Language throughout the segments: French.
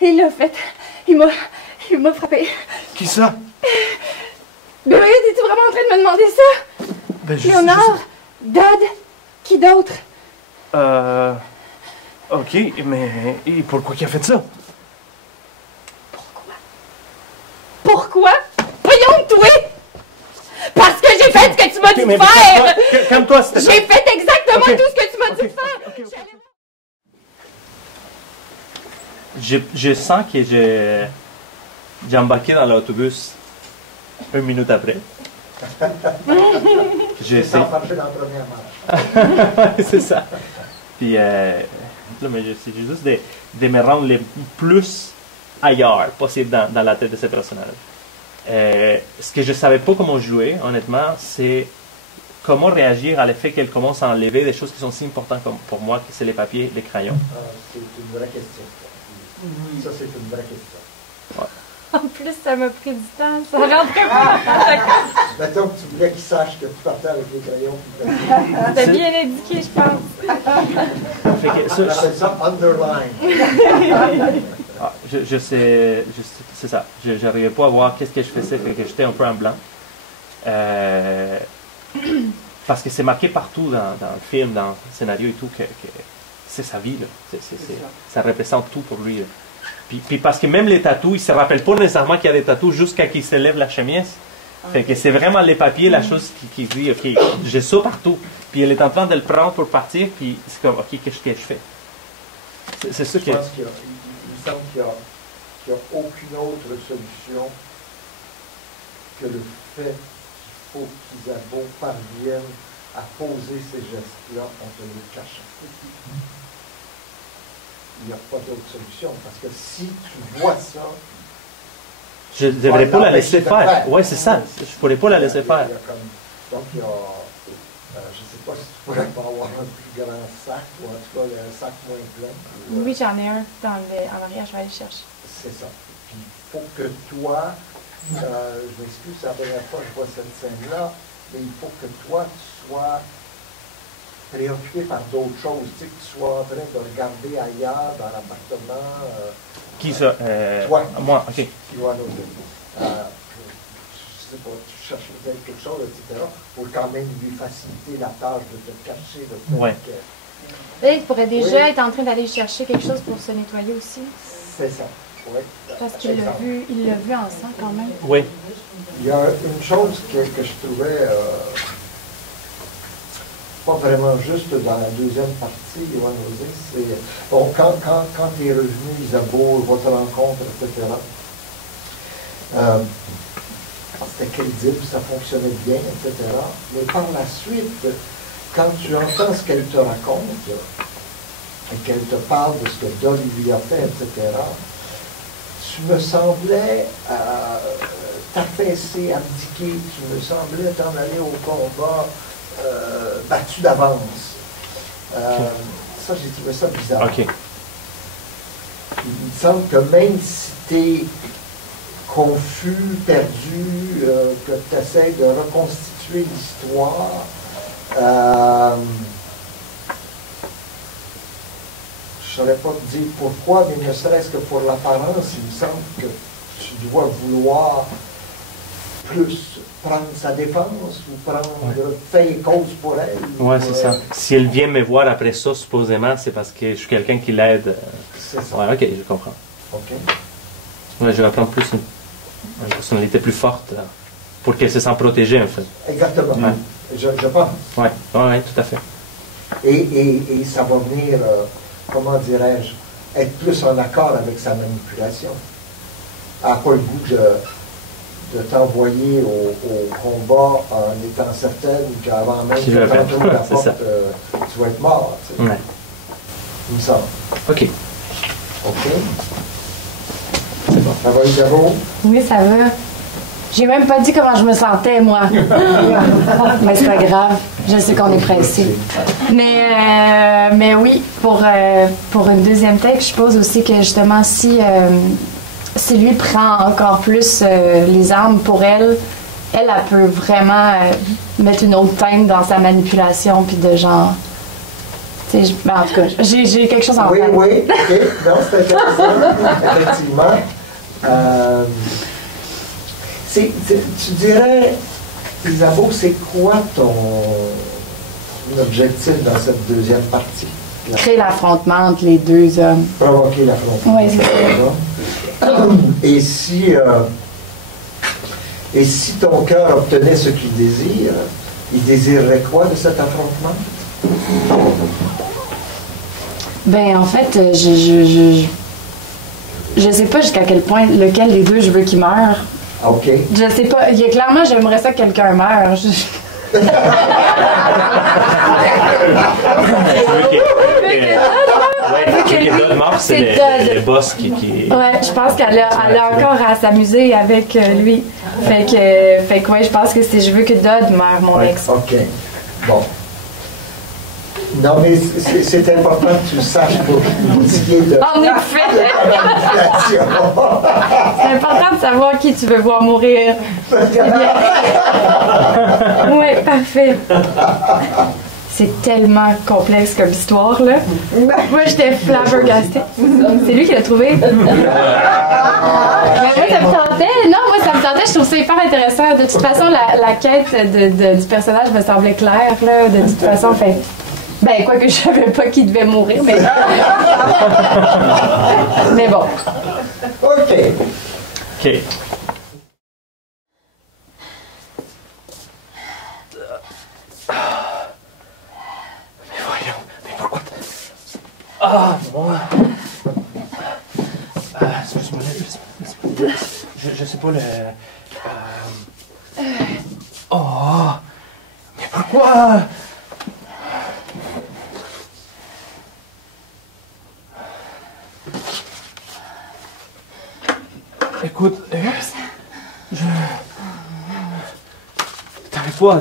Il l'a fait. Il m'a frappé. Qui ça? Ben oui, t'es-tu vraiment en train de me demander ça? Ben, Léonard? Dad? Qui d'autre? Ok, mais et pourquoi il a fait ça? Pourquoi? Voyons, toi! Parce que j'ai fait ce que tu m'as dit de faire! Calme-toi, c'était... J'ai fait exactement tout ce que tu m'as dit de faire! Je sens que j'ai embarqué dans l'autobus 1 minute après. J'ai essayé. Marché dans la première marche. C'est ça. Puis, là, mais j'essaie juste de me rendre le plus ailleurs possible dans la tête de ce personnage. Ce que je ne savais pas comment jouer, honnêtement, c'est comment réagir à l'effet qu'elle commence à enlever des choses qui sont si importantes comme pour moi, que c'est les papiers, les crayons. C'est une vraie question. Ça, c'est une vraie question. Ouais. En plus, ça m'a pris du temps. Ça rentrait pas dans ta tête. Mettons que tu voulais qu'il sache que tu partais avec les crayons. C'était bien indiqué, je pense. Fait que On appelle ça underline. je sais, c'est ça. Je n'arrivais pas à voir qu'est-ce que je faisais, fait que j'étais un peu en blanc. Parce que c'est marqué partout dans le film, dans le scénario et tout, que c'est sa vie, là. Ça représente tout pour lui, là. Puis parce que même les tatous, il ne se rappelle pas nécessairement qu'il y a des tatous jusqu'à qu'il se lève la chemise. Fait que c'est vraiment les papiers, la chose qui dit, OK, j'ai ça partout. Puis elle est en train de le prendre pour partir, puis c'est comme, OK, qu'est-ce que je fais? C'est ça que... Je pense qu'il me semble qu'il n'y a aucune autre solution que le fait qu'il faut qu'Isabeau parvienne à poser ces gestes-là en te les cachant. Il n'y a pas d'autre solution, parce que si tu vois ça... Je ne devrais pas la laisser faire. Oui, c'est ça. Je ne pourrais pas la laisser faire. Donc, il y a... je ne sais pas si tu pourrais pas avoir un plus grand sac, ou en tout cas un sac moins plein. Oui, j'en ai un en arrière, je vais aller le chercher. C'est ça. Puis il faut que toi, je m'excuse, c'est la première fois que je vois cette scène-là, mais il faut que toi, tu sois préoccupé par d'autres choses, tu sais, que tu sois en train de regarder ailleurs dans l'appartement. Qui ça? Toi. Moi, OK. Qui va à l'hôtel. Je sais pas, tu cherches peut-être quelque chose, etc., pour quand même lui faciliter la tâche de te cacher. Ouais. Il pourrait déjà être en train d'aller chercher quelque chose pour se nettoyer aussi. C'est ça, oui. Parce qu'il l'a vu en sang quand même. Oui. Il y a une chose que je trouvais pas vraiment juste dans la deuxième partie, Yoann Osé, c'est bon, quand tu es revenu, Isabeau, votre rencontre, etc., c'était crédible, ça fonctionnait bien, etc. Mais par la suite, quand tu entends ce qu'elle te raconte, et qu'elle te parle de ce que Dolly lui a fait, etc., tu me semblais t'affaisser, abdiquer, tu me semblais t'en aller au combat battu d'avance. Ça, j'ai trouvé ça bizarre. OK. Il me semble que même si tu es confus, perdu, que tu essaies de reconstituer l'histoire, je ne saurais pas te dire pourquoi, mais ne serait-ce que pour l'apparence, il me semble que tu dois vouloir plus prendre sa défense ou faire cause pour elle. Oui, c'est ça. Si elle vient me voir après ça, supposément, c'est parce que je suis quelqu'un qui l'aide. C'est ça. Oui, OK, je comprends. OK. Ouais, je vais prendre plus une personnalité plus forte pour qu'elle se sente protégée, en fait. Exactement. Ouais. Je pense. Oui, ouais, tout à fait. Et ça va venir, comment dirais-je, être plus en accord avec sa manipulation. Elle n'a pas le goût de t'envoyer au combat en étant certaine qu'avant même que tu entres la porte, tu vas être mort. Tu sais. Ouais. Il me semble. OK. OK. C'est bon. Ça va, Isabeau? Oui, ça va. J'ai même pas dit comment je me sentais, moi. Mais c'est pas grave. Je sais qu'on est pressé. Mais oui, pour une deuxième take, je suppose aussi que justement, si lui prend encore plus les armes pour elle peut vraiment mettre une autre teinte dans sa manipulation, puis de genre, Ben, en tout cas, j'ai quelque chose en Oui, tête. oui, ok. Non, c'est intéressant. Effectivement. Tu dirais, Isabeau, c'est quoi ton objectif dans cette deuxième partie? Créer l'affrontement entre les deux hommes. Provoquer l'affrontement. Oui, c'est ça. Et si ton cœur obtenait ce qu'il désire, il désirerait quoi de cet affrontement? Ben, en fait, je sais pas jusqu'à quel point, lequel des deux je veux qu'il meure. OK. Je sais pas. Clairement, j'aimerais ça que quelqu'un meure. Dodd mort, c'est le boss qui... Ouais, je pense qu'elle a encore à s'amuser avec lui. Fait que ouais, je pense que je veux que Dodd meure, mon ex. OK. Bon. Non, mais c'est important que tu le saches pour l'idée de... En effet! manipulation. C'est important de savoir qui tu veux voir mourir. Oui, parfait. C'est tellement complexe comme histoire, là. Moi, j'étais flabbergastée. C'est lui qui l'a trouvé. Mais moi, ça me tentait. Non, moi, ça me tentait. Je trouve ça hyper intéressant. De toute façon, la quête du personnage me semblait claire, là. De toute façon, fait... Ben, quoi que je savais pas qu'il devait mourir, mais... mais bon. OK. OK. Mais voyons, mais pourquoi... Ah, moi... Excuse-moi, je sais pas le... Oh... Mais pourquoi... Écoute, t'avais pas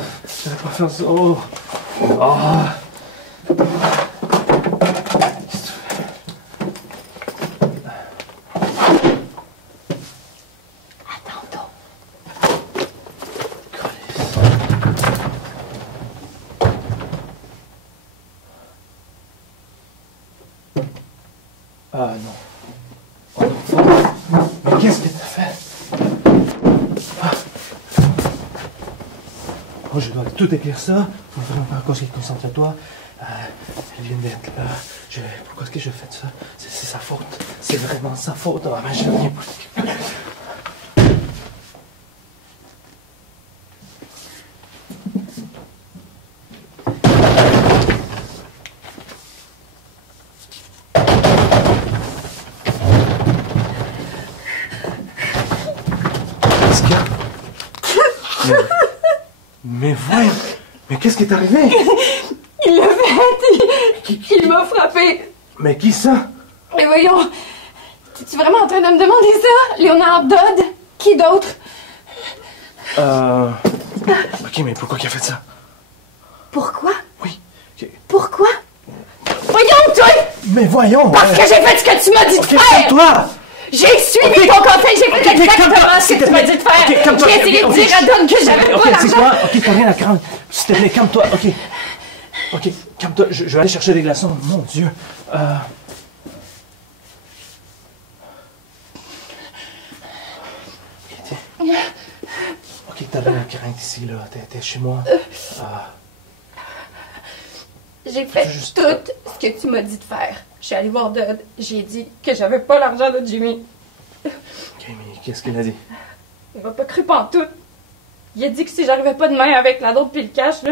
faire ça. Oh. Oh. Attends-toi. Ah non. Mais qu'est-ce que t'as fait? Oh, je dois tout écrire ça. Vraiment pas cause concentre-toi. Elle vient d'être là. Pourquoi est-ce que je fais ça? C'est sa faute. C'est vraiment sa faute. Ah, mais je viens pour... Mais voyons, mais qu'est-ce qui est arrivé? Il l'a fait! Il m'a frappé! Mais qui ça? Mais voyons! Es-tu vraiment en train de me demander ça? Léonard Dodd? Qui d'autre? Ok, mais pourquoi il a fait ça? Pourquoi? Oui. Okay. Pourquoi? Voyons, toi! Mais voyons! Parce que j'ai fait ce que tu m'as dit de faire! Calme-toi! J'ai suivi ton conseil, j'ai fait exactement ce que tu m'as dit de faire! J'ai essayé de dire à Dodd que j'avais pas c'est l'argent! quoi? Ok, t'as rien à craindre. S'il te plaît, calme-toi, ok. Ok, calme-toi, je vais aller chercher des glaçons. Mon Dieu. Ok, t'as rien à craindre ici, là. T'es chez moi. J'ai fait Juste- tout ce que tu m'as dit de faire. Je suis allée voir Dodd, j'ai dit que j'avais pas l'argent de Jimmy. Ok, mais qu'est-ce qu'il a dit? Il m'a pas cru pantoute. Il a dit que si j'arrivais pas demain avec la dope pis le cash, là,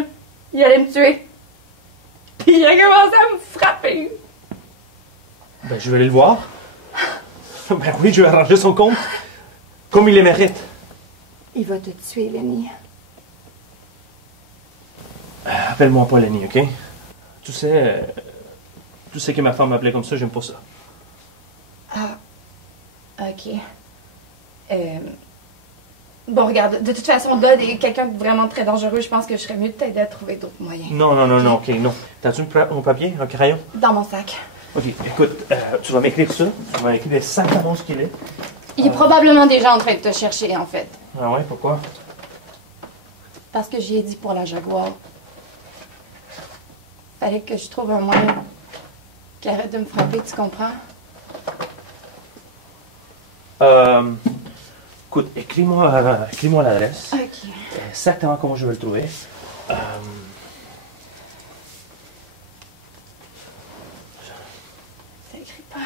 il allait me tuer. Puis il a commencé à me frapper. Ben, je vais aller le voir. Ben oui, je vais arranger son compte. Comme il le mérite. Il va te tuer, Lenny. Appelle-moi pas Lenny, ok? Tu sais que ma femme m'appelait comme ça, j'aime pas ça. Ah, ok. Bon, regarde, de toute façon, Dodd est quelqu'un de vraiment très dangereux. Je pense que je serais mieux de t'aider à trouver d'autres moyens. Non, ok, non. T'as-tu mon papier, un crayon? Dans mon sac. Ok, écoute, tu vas m'écrire ça. Tu vas m'écrire exactement ce qu'il est. Il est probablement déjà en train de te chercher, en fait. Ah ouais, pourquoi? Parce que j'y ai dit pour la Jaguar. Fallait que je trouve un moyen Qu'il arrête de me frapper, tu comprends? Écoute, écris-moi l'adresse. Ok. Exactement comment je vais le trouver. Ça écrit pas.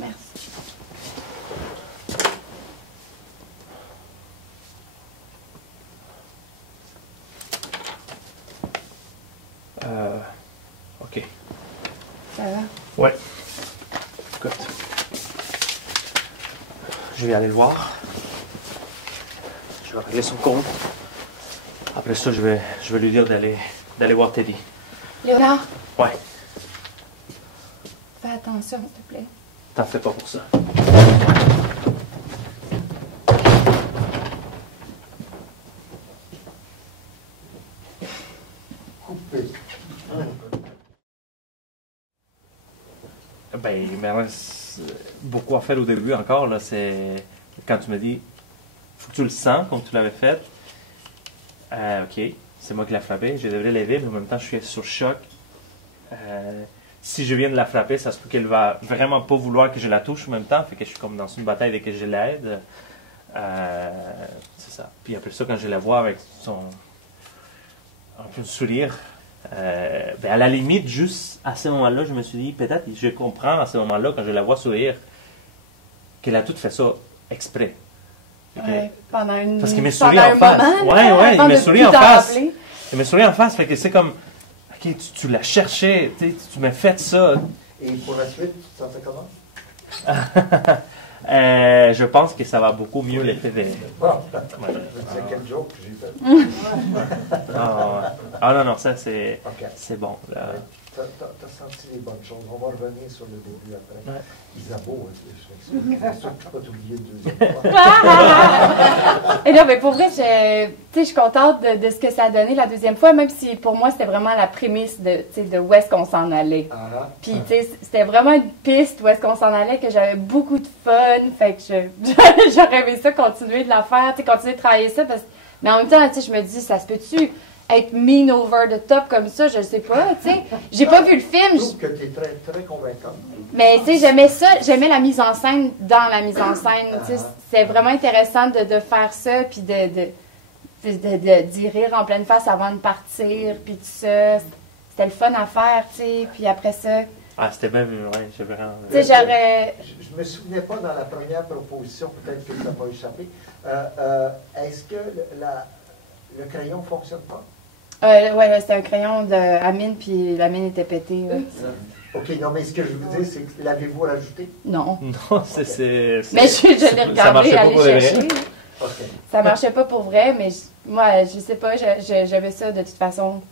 Merci. Ok. Ça va? Ouais. Écoute. Je vais aller le voir. Je vais régler son compte. Après ça, je vais lui dire d'aller voir Teddy. Léonard, Ouais. fais attention, s'il te plaît. T'en fais pas pour ça. Coupé. Ben, beaucoup à faire au début encore, là, c'est quand tu me dis, faut que tu le sens comme tu l'avais fait. Ok, c'est moi qui l'ai frappé, je devrais l'aider, mais en même temps, je suis sur choc. Si je viens de la frapper, ça se peut qu'elle va vraiment pas vouloir que je la touche en même temps, fait que je suis comme dans une bataille et que je l'aide. C'est ça. Puis après ça, quand je la vois avec son un peu de sourire, ben à la limite, juste à ce moment-là, je me suis dit, peut-être, je comprends à ce moment-là, quand je la vois sourire, qu'elle a tout fait ça exprès. Ouais, pendant une Parce qu'il me pendant sourit un en face. moment, Ouais, là, ouais, il avant me de sourit plus en t'en face. rappeler. Il me sourit en face, fait que c'est comme, ok, tu l'as cherché, tu m'as fait ça. Et pour la suite, tu te sentais comment? Je pense que ça va beaucoup mieux l'effet de... Bon, Ouais. c'est quel joke que j'ai fait. Ah non, non, ça c'est Ok. c'est bon. Là. T'as senti les bonnes choses. On va revenir sur le début après. Ouais. Isabeau, je m'excuse. C'est sûr que tu peux pas t'oublier une deuxième fois. Et là, ben pour vrai, je suis contente de ce que ça a donné la deuxième fois, même si pour moi, c'était vraiment la prémisse de où est-ce qu'on s'en allait. Ah, Puis, tu sais, c'était vraiment une piste où est-ce qu'on s'en allait, que j'avais beaucoup de fun. Fait que j'aurais aimé ça, continuer de la faire, tu sais, continuer de travailler ça. Mais en même temps, tu sais, je me dis, ça se peut-tu être mean over the top comme ça? Je sais pas, tu sais. J'ai pas vu le film. je trouve que tu es très, très convaincante. Mais tu sais, j'aimais ça, j'aimais la mise en scène dans la mise en scène. Tu sais, c'était vraiment intéressant de faire ça, puis d'y rire en pleine face avant de partir, puis tout ça. C'était le fun à faire, tu sais. Puis après ça, Ah, c'était même, ouais, j'ai vraiment... tu sais, j'aurais... Je me souvenais pas dans la première proposition, peut-être que ça m'a échappé. Est-ce que le crayon ne fonctionne pas? ouais, là, c'était un crayon de Amine, puis la mine était pétée. Ouais. Ok, non, mais ce que je veux dire, c'est que l'avez-vous rajouté? Non. Non, c'est... Mais je l'ai ça regardé, marchait pas aller pour de vrai. chercher. Ok. Ça marchait pas pour vrai, mais moi, je sais pas, j'avais ça de toute façon,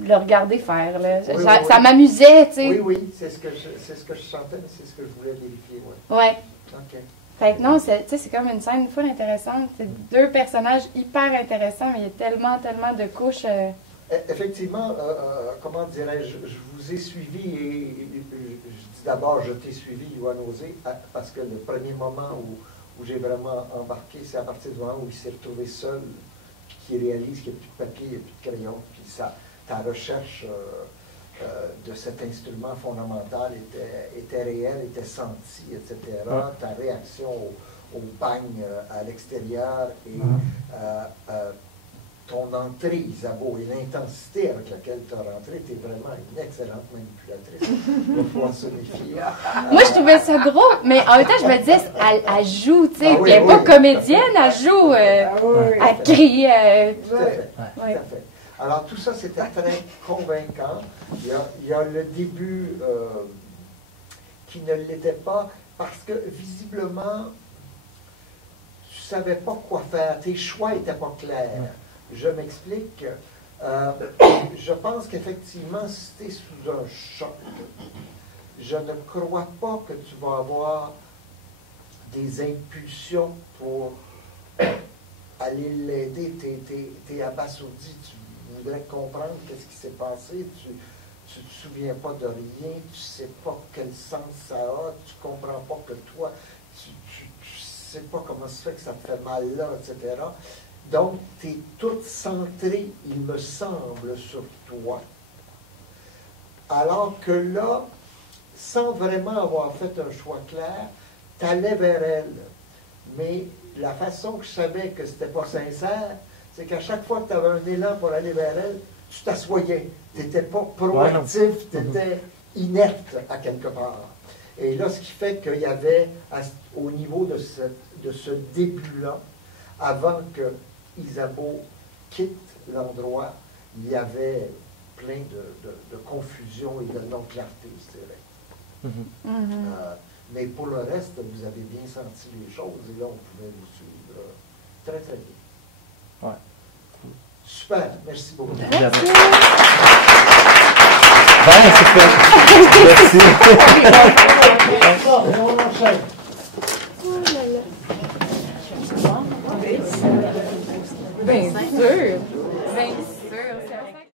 le regarder faire. Là. Oui, Ça oui. m'amusait, tu sais. Oui, oui, c'est ce que je sentais, mais c'est ce que je voulais vérifier, oui. Ouais. Ok. Fait que non, c'est comme une scène full intéressante. C'est deux personnages hyper intéressants, mais il y a tellement, tellement de couches. Effectivement, comment dirais-je, je vous ai suivi et je dis d'abord, je t'ai suivi, Yoann Osé, parce que le premier moment où j'ai vraiment embarqué, c'est à partir du moment où il s'est retrouvé seul, qu'il réalise qu'il n'y a plus de papier, il n'y a plus de crayon, puis ta recherche de cet instrument fondamental était réelle, était sentie, etc. Ouais. Ta réaction au bagne à l'extérieur et ton entrée, Isabeau, et l'intensité avec laquelle tu as rentré, tu es vraiment une excellente manipulatrice. Il va falloir se méfier. Moi, je trouvais ça gros, mais en même temps, je me disais, elle joue, tu sais. Ah oui, puis elle n'est oui. pas comédienne, elle joue, elle crie. Tout à fait. Ouais. Tout à fait. Alors, tout ça, c'était très convaincant. Il y a le début qui ne l'était pas, parce que, visiblement, tu ne savais pas quoi faire. Tes choix n'étaient pas clairs. Je m'explique. Je pense qu'effectivement, si tu es sous un choc, je ne crois pas que tu vas avoir des impulsions pour aller l'aider. Tu es abasourdi, tu voudrais comprendre qu'est-ce qui s'est passé, tu ne te souviens pas de rien, tu ne sais pas quel sens ça a, tu ne comprends pas que toi, tu ne sais pas comment ça se fait que ça te fait mal là, etc. Donc, tu es toute centrée, il me semble, sur toi. Alors que là, sans vraiment avoir fait un choix clair, tu allais vers elle. Mais la façon que je savais que c'était pas sincère, c'est qu'à chaque fois que tu avais un élan pour aller vers elle, tu t'assoyais. Tu n'étais pas proactif, tu étais inerte à quelque part. Et là, ce qui fait qu'il y avait, au niveau de ce début-là, avant que Isabeau quitte l'endroit, il y avait plein de confusion et de non-clarté, je dirais. Mais pour le reste, vous avez bien senti les choses et là, on pouvait vous suivre très, très bien. Ouais. Super, merci beaucoup. Merci. Bye, super. Merci. On enchaîne. Bien sûr. Bien sûr.